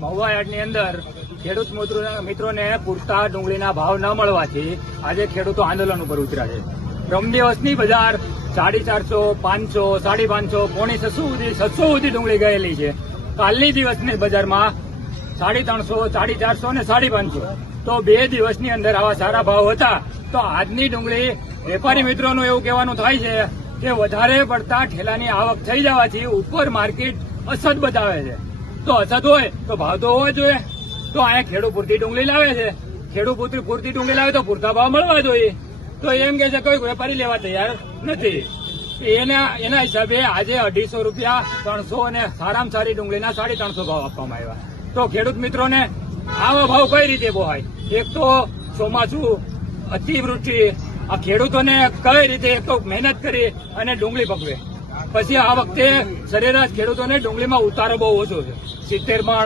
મહુવા યાર્ડની અંદર ખેડૂત મિત્રોને પૂરતા ડુંગળીના ભાવ ન મળવાથી આજે ખેડૂતો આંદોલન ઉપર ઉતર્યા છે. પ્રમ દિવસની બજાર 450, 500, 550, પોણી 600 સુધી ડુંગળી ગયેલી છે. કાલની દિવસની બજારમાં 350, 450 ને 550. તો 2 દિવસની અંદર આવા સારા ભાવ હતા. તો આજની ડુંગળી વેપારી મિત્રોનું એવું કહેવાનું થાય છે કે વધારે પડતા ઠેલાની આવક થઈ જવાથી ઉપર માર્કેટ અસર બતાવે છે. તો અછત હોય તો ભાવ તો હોવો જોઈએ. તો અહીંયા ખેડૂત પૂરતી ડુંગળી લાવે છે. ખેડૂત પૂરતી ડુંગળી લાવે તો પૂરતા ભાવ મળવા જોઈએ. તો એમ કે છે કોઈ વેપારી લેવા તૈયાર નથી. એના હિસાબે આજે 250 રૂપિયા, 300 અને સારામાં સારી ડુંગળીના 350 ભાવ આપવામાં આવ્યા. તો ખેડૂત મિત્રોને આવા ભાવ કઈ રીતે પોહાય? એક તો ચોમાસું, અતિવૃષ્ટિ, આ ખેડૂતોને કઈ રીતે એક તો મહેનત કરી અને ડુંગળી પકવે. પછી આ વખતે સરેરાશ ખેડૂતોને ડુંગળીમાં ઉતારો બહુ ઓછો છે. 70 માં